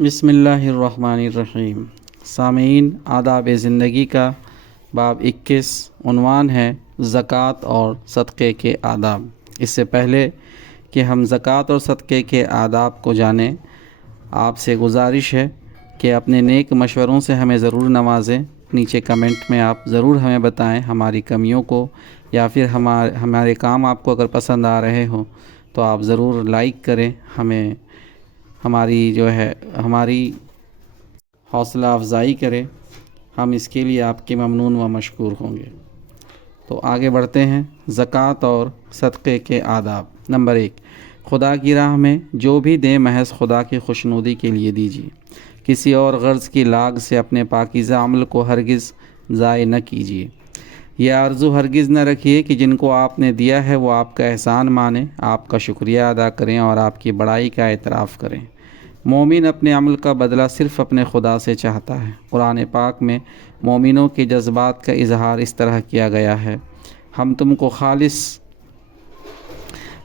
بسم اللہ الرحمن الرحیم۔ سامعین، آداب زندگی کا باب 21 عنوان ہے زکوٰۃ اور صدقے کے آداب۔ اس سے پہلے کہ ہم زکوٰۃ اور صدقے کے آداب کو جانیں، آپ سے گزارش ہے کہ اپنے نیک مشوروں سے ہمیں ضرور نوازیں۔ نیچے کمنٹ میں آپ ضرور ہمیں بتائیں ہماری کمیوں کو، یا پھر ہمارے کام آپ کو اگر پسند آ رہے ہوں تو آپ ضرور لائک کریں، ہماری حوصلہ افزائی کرے، ہم اس کے لیے آپ کے ممنون و مشکور ہوں گے۔ تو آگے بڑھتے ہیں۔ زکوٰۃ اور صدقے کے آداب۔ نمبر 1، خدا کی راہ میں جو بھی دیں محض خدا کی خوشنودی کے لیے دیجیے۔ کسی اور غرض کی لاگ سے اپنے پاکیزہ عمل کو ہرگز ضائع نہ کیجیے۔ یہ آرزو ہرگز نہ رکھیے کہ جن کو آپ نے دیا ہے وہ آپ کا احسان مانیں، آپ کا شکریہ ادا کریں اور آپ کی بڑائی کا اعتراف کریں۔ مومن اپنے عمل کا بدلہ صرف اپنے خدا سے چاہتا ہے۔ قرآن پاک میں مومنوں کے جذبات کا اظہار اس طرح کیا گیا ہے: ہم تم کو خالص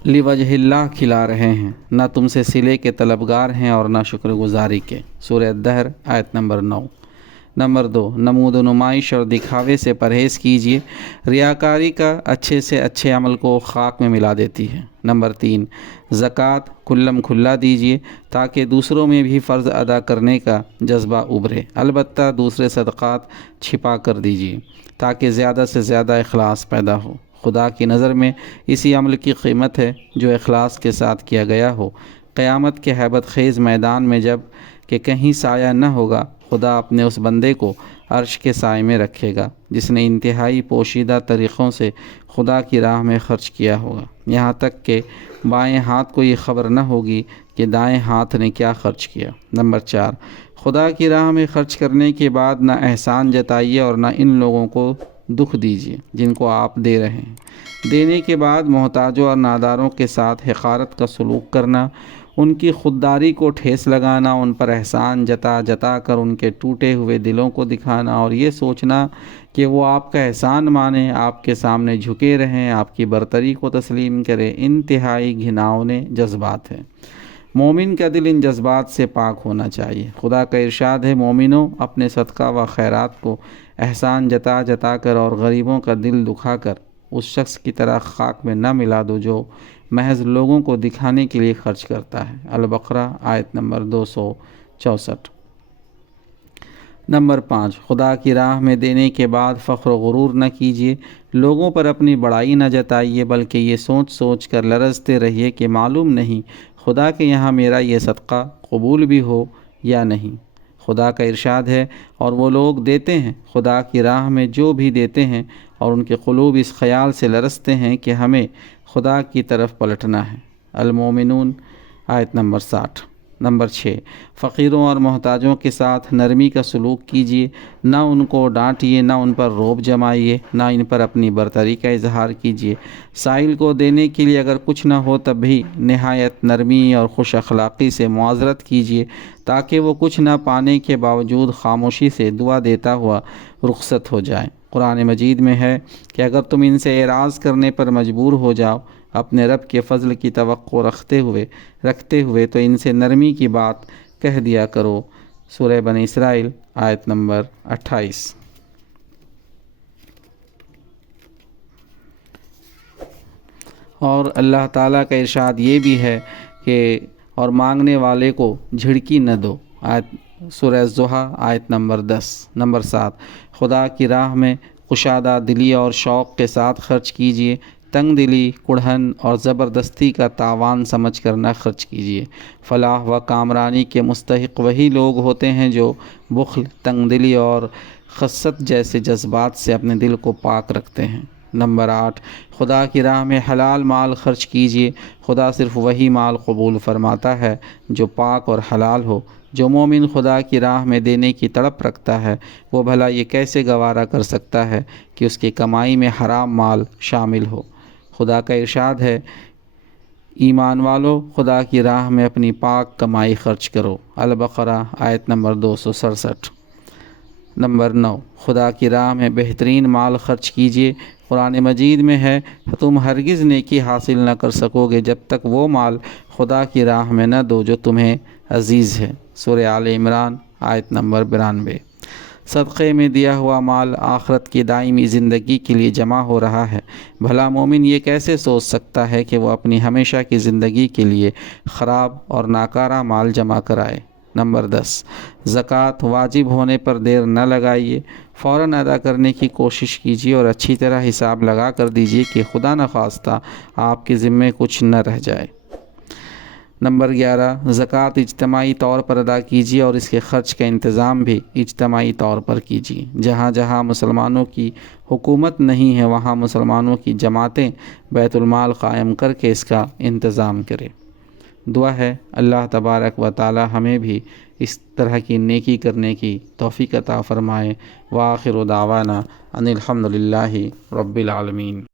لوجہ اللہ کھلا رہے ہیں، نہ تم سے صلے کے طلبگار ہیں اور نہ شکر گزاری کے۔ سورہ الدہر آیت نمبر 9۔ نمبر 2، نمود و نمائش اور دکھاوے سے پرہیز کیجیے۔ ریاکاری کا اچھے سے اچھے عمل کو خاک میں ملا دیتی ہے۔ نمبر 3، زکوٰۃ کھلم کھلا دیجیے تاکہ دوسروں میں بھی فرض ادا کرنے کا جذبہ ابھرے، البتہ دوسرے صدقات چھپا کر دیجیے تاکہ زیادہ سے زیادہ اخلاص پیدا ہو۔ خدا کی نظر میں اسی عمل کی قیمت ہے جو اخلاص کے ساتھ کیا گیا ہو۔ قیامت کے ہیبت خیز میدان میں جب کہ کہیں سایہ نہ ہوگا، خدا اپنے اس بندے کو عرش کے سائے میں رکھے گا جس نے انتہائی پوشیدہ طریقوں سے خدا کی راہ میں خرچ کیا ہوگا، یہاں تک کہ بائیں ہاتھ کو یہ خبر نہ ہوگی کہ دائیں ہاتھ نے کیا خرچ کیا۔ نمبر 4، خدا کی راہ میں خرچ کرنے کے بعد نہ احسان جتائیے اور نہ ان لوگوں کو دکھ دیجیے جن کو آپ دے رہے ہیں۔ دینے کے بعد محتاجوں اور ناداروں کے ساتھ حقارت کا سلوک کرنا، ان کی خودداری کو ٹھیس لگانا، ان پر احسان جتا کر ان کے ٹوٹے ہوئے دلوں کو دکھانا اور یہ سوچنا کہ وہ آپ کا احسان مانیں، آپ کے سامنے جھکے رہیں، آپ کی برتری کو تسلیم کریں، انتہائی گھناؤنے جذبات ہیں۔ مومن کا دل ان جذبات سے پاک ہونا چاہیے۔ خدا کا ارشاد ہے: مومنوں، اپنے صدقہ و خیرات کو احسان جتا کر اور غریبوں کا دل دکھا کر اس شخص کی طرح خاک میں نہ ملا دو جو محض لوگوں کو دکھانے کے لیے خرچ کرتا ہے۔ البقرہ آیت نمبر 264۔ نمبر 5، خدا کی راہ میں دینے کے بعد فخر و غرور نہ کیجیے۔ لوگوں پر اپنی بڑائی نہ جتائیے، بلکہ یہ سوچ کر لرزتے رہیے کہ معلوم نہیں خدا کے یہاں میرا یہ صدقہ قبول بھی ہو یا نہیں۔ خدا کا ارشاد ہے: اور وہ لوگ دیتے ہیں خدا کی راہ میں جو بھی دیتے ہیں اور ان کے قلوب اس خیال سے لرزتے ہیں کہ ہمیں خدا کی طرف پلٹنا ہے۔ المومنون آیت نمبر 60۔ نمبر 6، فقیروں اور محتاجوں کے ساتھ نرمی کا سلوک کیجیے، نہ ان کو ڈانٹیے، نہ ان پر رعب جمائیے، نہ ان پر اپنی برتری کا اظہار کیجیے۔ سائل کو دینے کے لیے اگر کچھ نہ ہو تب بھی نہایت نرمی اور خوش اخلاقی سے معذرت کیجیے تاکہ وہ کچھ نہ پانے کے باوجود خاموشی سے دعا دیتا ہوا رخصت ہو جائے۔ قرآن مجید میں ہے کہ اگر تم ان سے اعراض کرنے پر مجبور ہو جاؤ اپنے رب کے فضل کی توقع رکھتے ہوئے تو ان سے نرمی کی بات کہہ دیا کرو۔ سورہ بنی اسرائیل آیت نمبر 28۔ اور اللہ تعالیٰ کا ارشاد یہ بھی ہے کہ اور مانگنے والے کو جھڑکی نہ دو۔ سورہ الضحیٰ آیت نمبر 10۔ نمبر 7، خدا کی راہ میں کشادہ دلی اور شوق کے ساتھ خرچ کیجیے۔ تنگ دلی، کڑھن اور زبردستی کا تاوان سمجھ کر نہ خرچ کیجیے۔ فلاح و کامرانی کے مستحق وہی لوگ ہوتے ہیں جو بخل، تنگ دلی اور خست جیسے جذبات سے اپنے دل کو پاک رکھتے ہیں۔ نمبر 8، خدا کی راہ میں حلال مال خرچ کیجیے۔ خدا صرف وہی مال قبول فرماتا ہے جو پاک اور حلال ہو۔ جو مومن خدا کی راہ میں دینے کی تڑپ رکھتا ہے وہ بھلا یہ کیسے گوارا کر سکتا ہے کہ اس کی کمائی میں حرام مال شامل ہو۔ خدا کا ارشاد ہے: ایمان والو، خدا کی راہ میں اپنی پاک کمائی خرچ کرو۔ البقرہ آیت نمبر 267۔ نمبر 9، خدا کی راہ میں بہترین مال خرچ کیجیے۔ قرآن مجید میں ہے: تم ہرگز نیکی حاصل نہ کر سکو گے جب تک وہ مال خدا کی راہ میں نہ دو جو تمہیں عزیز ہے۔ سورہ آل عمران آیت نمبر 92۔ صدقے میں دیا ہوا مال آخرت کی دائمی زندگی کے لیے جمع ہو رہا ہے، بھلا مومن یہ کیسے سوچ سکتا ہے کہ وہ اپنی ہمیشہ کی زندگی کے لیے خراب اور ناکارہ مال جمع کرائے۔ نمبر 10، زکوٰۃ واجب ہونے پر دیر نہ لگائیے، فوراً ادا کرنے کی کوشش کیجیے اور اچھی طرح حساب لگا کر دیجیے کہ خدا نخواستہ آپ کے ذمے کچھ نہ رہ جائے۔ نمبر 11، زکوٰۃ اجتماعی طور پر ادا کیجیے اور اس کے خرچ کا انتظام بھی اجتماعی طور پر کیجیے۔ جہاں جہاں مسلمانوں کی حکومت نہیں ہے وہاں مسلمانوں کی جماعتیں بیت المال قائم کر کے اس کا انتظام کریں۔ دعا ہے اللہ تبارک و تعالی ہمیں بھی اس طرح کی نیکی کرنے کی توفیق عطا فرمائے۔ وآخر دعوانا ان الحمد للہ رب العالمین۔